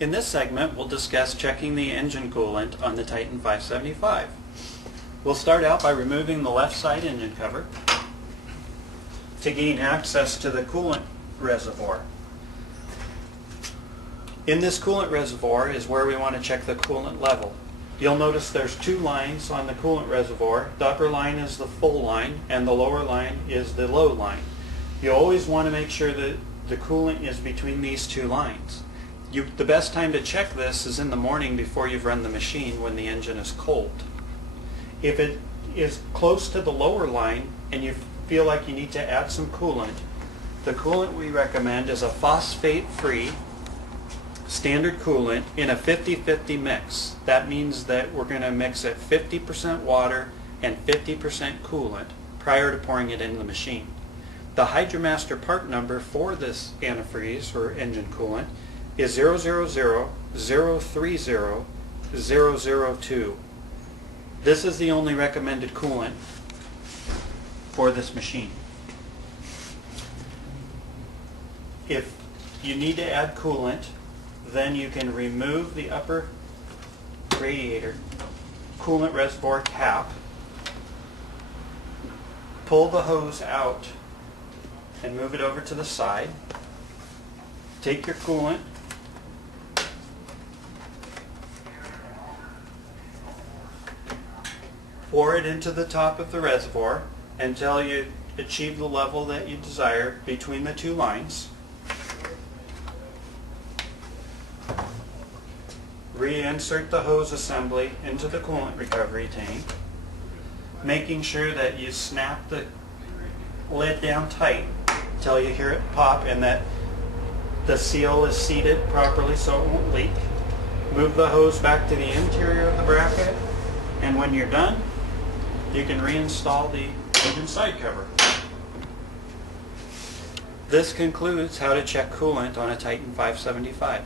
In this segment, we'll discuss checking the engine coolant on the Titan 575. We'll start out by removing the left side engine cover to gain access to the coolant reservoir. In this coolant reservoir is where we want to check the coolant level. You'll notice there's two lines on the coolant reservoir. The upper line is the full line and the lower line is the low line. You always want to make sure that the coolant is between these two lines. The best time to check this is in the morning before you've run the machine when the engine is cold. If it is close to the lower line and you feel like you need to add some coolant, the coolant we recommend is a phosphate-free standard coolant in a 50-50 mix. That means that we're going to mix it 50% water and 50% coolant prior to pouring it into the machine. The HydroMaster part number for this antifreeze or engine coolant is 000030002. This is the only recommended coolant for this machine. If you need to add coolant, then you can remove the upper radiator coolant reservoir cap, pull the hose out and move it over to the side. Take your coolant, pour it into the top of the reservoir until you achieve the level that you desire between the two lines. Reinsert the hose assembly into the coolant recovery tank, making sure that you snap the lid down tight until you hear it pop and that the seal is seated properly so it won't leak. Move the hose back to the interior of the bracket, and when you're done, you can reinstall the engine side cover. This concludes how to check coolant on a Titan 575.